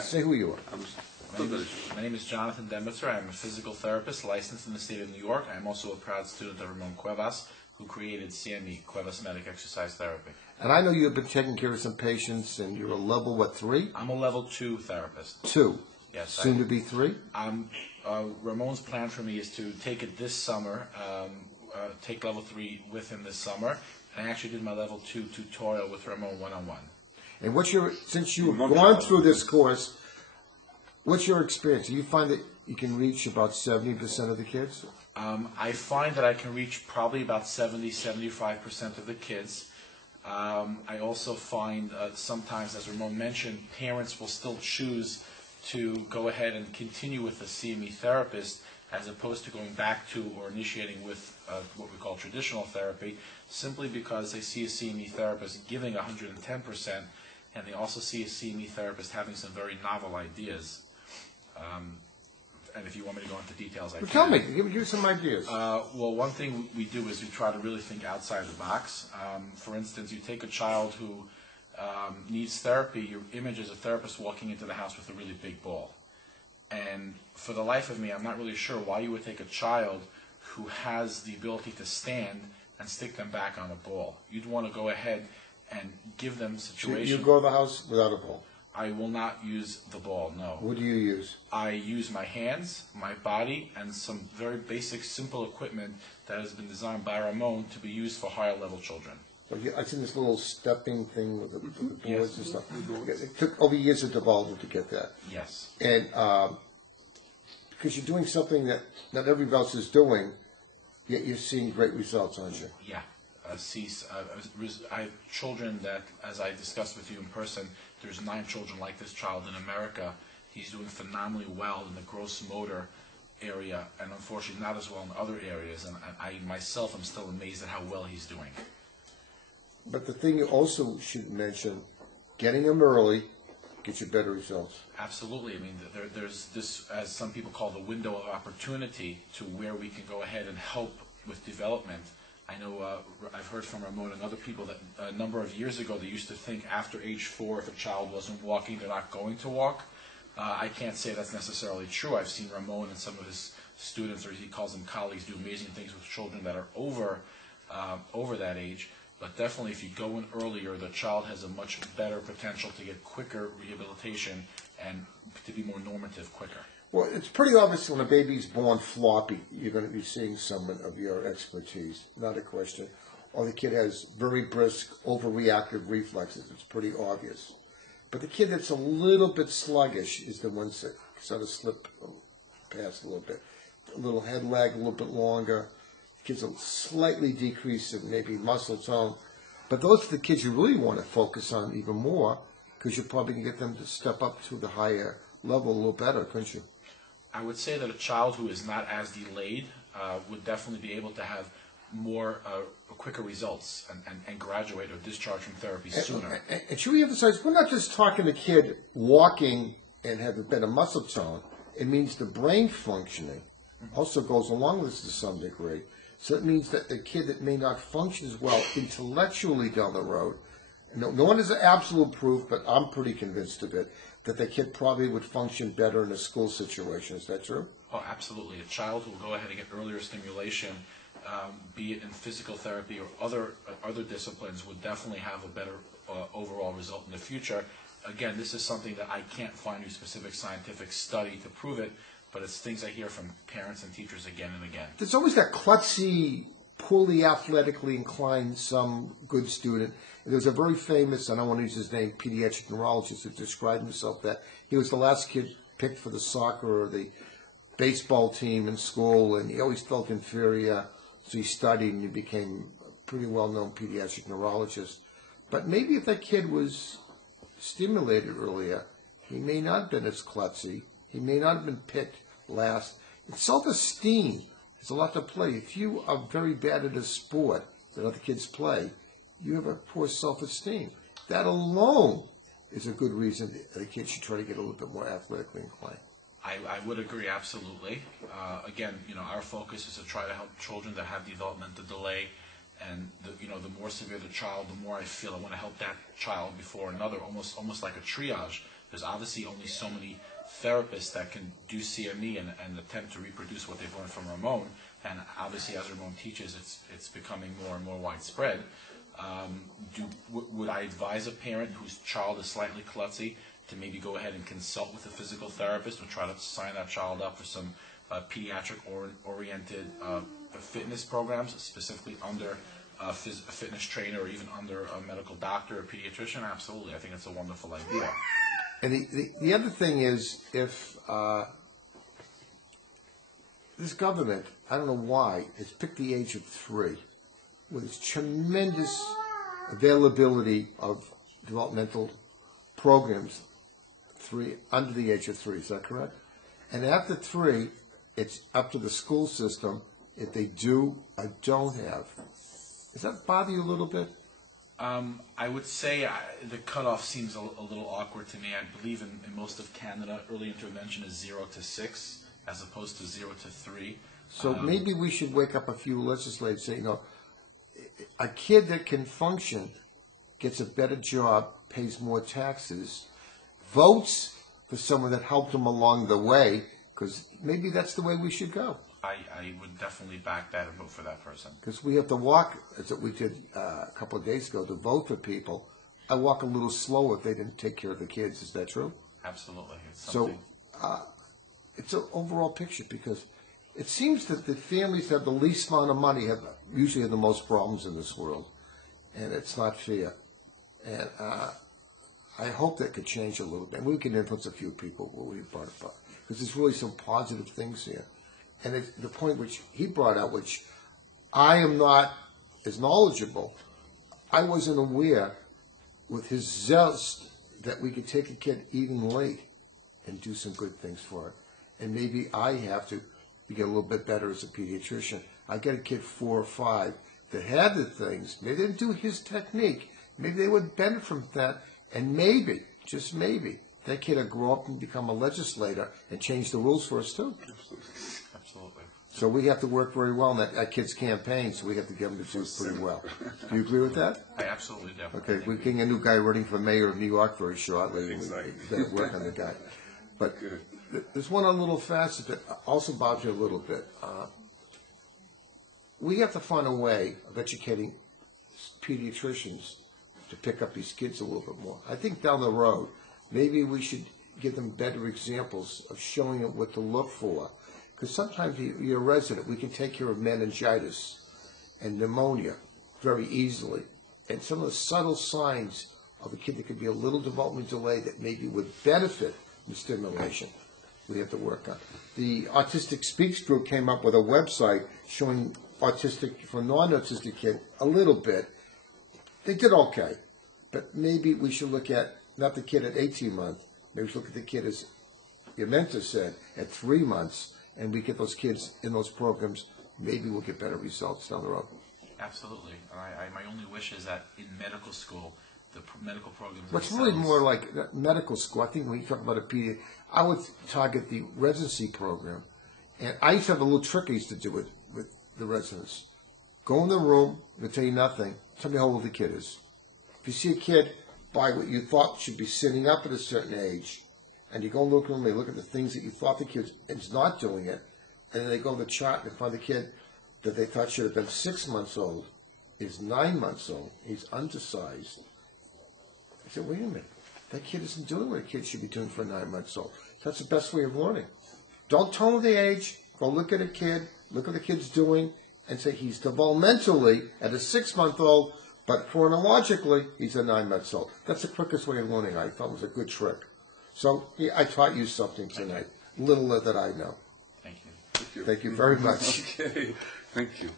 Say who you are. My name is Jonathan Demitzer. I'm a physical therapist licensed in the state of New York. I'm also a proud student of Ramon Cuevas, who created CME, Cuevas-Medic Exercise Therapy. And I know you've been taking care of some patients, and you're a level, what, 3? I'm a level 2 therapist. 2? Yes. Soon to be 3? Ramon's plan for me is to take it this summer, take level 3 with him this summer. And I actually did my level 2 tutorial with Ramon one-on-one. And since you've gone through this course, what's your experience? Do you find that you can reach about 70% of the kids? I find that I can reach probably about 70–75% of the kids. I also find sometimes, as Ramon mentioned, parents will still choose to go ahead and continue with the CME therapist as opposed to going back to or initiating with what we call traditional therapy, simply because they see a CME therapist giving 110%, and they also see a CME therapist having some very novel ideas. And if you want me to go into details, I can. Tell me, give some ideas. Well, one thing we do is we try to really think outside the box. For instance, you take a child who needs therapy, your image is a therapist walking into the house with a really big ball. And for the life of me, I'm not really sure why you would take a child who has the ability to stand and stick them back on a ball. You'd want to go ahead and give them situations. You go to the house without a ball? I will not use the ball, no. What do you use? I use my hands, my body, and some very basic, simple equipment that has been designed by Ramon to be used for higher level children. I've seen this little stepping thing with the boards Yes. and stuff. It took over years of development to get that. Yes. And because you're doing something that not everybody else is doing, yet you're seeing great results, aren't you? Yeah. I have children that, as I discussed with you in person, there's 9 children like this child in America. He's doing phenomenally well in the gross motor area, and unfortunately not as well in other areas. And I myself am still amazed at how well he's doing. But the thing you also should mention, getting them early gets you better results. Absolutely. I mean, there's this, as some people call the window of opportunity, to where we can go ahead and help with development. I know I've heard from Ramon and other people that a number of years ago they used to think after age 4 if a child wasn't walking, they're not going to walk. I can't say that's necessarily true. I've seen Ramon and some of his students, or he calls them colleagues, do amazing things with children that are over that age. But definitely if you go in earlier, the child has a much better potential to get quicker rehabilitation and to be more normative quicker. Well, it's pretty obvious when a baby's born floppy, you're going to be seeing some of your expertise, not a question. Or the kid has very brisk, overreactive reflexes. It's pretty obvious. But the kid that's a little bit sluggish is the ones that sort of slip past a little bit. A little head lag, a little bit longer. The kids will slightly decrease in maybe muscle tone. But those are the kids you really want to focus on even more, because you probably can get them to step up to the higher level a little better, couldn't you? I would say that a child who is not as delayed would definitely be able to have more quicker results and graduate or discharge from therapy sooner. And should we emphasize, we're not just talking a kid walking and have a better muscle tone. It means the brain functioning also goes along with this to some degree. So it means that the kid that may not function as well intellectually down the road, no one is absolute proof, but I'm pretty convinced of it, that the kid probably would function better in a school situation. Is that true? Oh, absolutely. A child who will go ahead and get earlier stimulation, be it in physical therapy or other disciplines, would definitely have a better overall result in the future. Again, this is something that I can't find a specific scientific study to prove it, but it's things I hear from parents and teachers again and again. There's always that klutzy, poorly athletically inclined, some good student. There's a very famous, I don't want to use his name, pediatric neurologist who described himself that he was the last kid picked for the soccer or the baseball team in school, and he always felt inferior, so he studied and he became a pretty well-known pediatric neurologist. But maybe if that kid was stimulated earlier, he may not have been as klutzy, he may not have been picked last. It's self-esteem. There's a lot to play. If you are very bad at a sport that other kids play, you have a poor self-esteem. That alone is a good reason that a kid should try to get a little bit more athletically inclined. I would agree, absolutely. Again, our focus is to try to help children that have developmental delay, and the more severe the child, the more I feel I want to help that child before another, almost like a triage. There's obviously only so many therapists that can do CME and attempt to reproduce what they've learned from Ramon, and obviously as Ramon teaches, it's becoming more and more widespread. Would I advise a parent whose child is slightly klutzy to maybe go ahead and consult with a physical therapist or try to sign that child up for some pediatric-oriented fitness programs, specifically under a fitness trainer or even under a medical doctor or pediatrician? Absolutely. I think it's a wonderful idea. And the other thing is, if this government, I don't know why, has picked the age of 3, with its tremendous availability of developmental programs, under the age of 3, is that correct? And after 3, it's up to the school system if they do or don't have. Does that bother you a little bit? I would say the cutoff seems a little awkward to me. I believe in most of Canada, early intervention is 0 to 6 as opposed to 0 to 3. So maybe we should wake up a few legislators saying, a kid that can function gets a better job, pays more taxes, votes for someone that helped them along the way, because maybe that's the way we should go. I would definitely back that and vote for that person. Because we have to walk, as we did a couple of days ago, to vote for people. I walk a little slower if they didn't take care of the kids. Is that true? Absolutely. So it's an overall picture, because it seems that the families that have the least amount of money usually have the most problems in this world, and it's not fair. And I hope that could change a little bit. We can influence a few people where we brought it up, because there's really some positive things here. And the point which he brought out, which I am not as knowledgeable, I wasn't aware with his zest that we could take a kid even late and do some good things for it. And maybe I have to get a little bit better as a pediatrician. I got a kid 4 or 5 that had the things. Maybe they didn't do his technique. Maybe they would benefit from that. And maybe, just maybe, that kid will grow up and become a legislator and change the rules for us too. Absolutely. So we have to work very well in that kid's campaign, so we have to get them to do pretty well. Do you agree with that? I absolutely do. Okay, we're getting a new guy running for mayor of New York very shortly. Exactly. We better work on the guy. But there's one other little facet that also bothers you a little bit. We have to find a way of educating pediatricians to pick up these kids a little bit more. I think down the road, maybe we should give them better examples of showing them what to look for. Because sometimes you're a resident, we can take care of meningitis and pneumonia very easily. And some of the subtle signs of a kid that could be a little development delay that maybe would benefit from stimulation, we have to work on. The Autistic Speaks group came up with a website showing autistic for non-autistic kids a little bit. They did okay, but maybe we should look at not the kid at 18 months, maybe we should look at the kid, as your mentor said, at 3 months, and we get those kids in those programs, maybe we'll get better results down the road. Absolutely. My only wish is that in medical school, the medical programs What's really more like medical school, I think when you talk about a pediatric, I would target the residency program. And I used to have a little trick I used to do with the residents. Go in the room, they'll tell you nothing, tell me how old the kid is. If you see a kid by what you thought should be sitting up at a certain age, and you go and look at them, they look at the things that you thought the kid is not doing it, and then they go to the chart and find the kid that they thought should have been 6 months old is 9 months old, he's undersized. I said, wait a minute, that kid isn't doing what a kid should be doing for 9 months old. That's the best way of learning. Don't tell them the age, go look at a kid, look at the kid's doing, and say he's developmentally at a 6-month-old, but chronologically he's a 9 months old. That's the quickest way of learning. I thought was a good trick. So yeah, I taught you something tonight, little that I know. Thank you. Thank you. Thank you very much. Okay, thank you.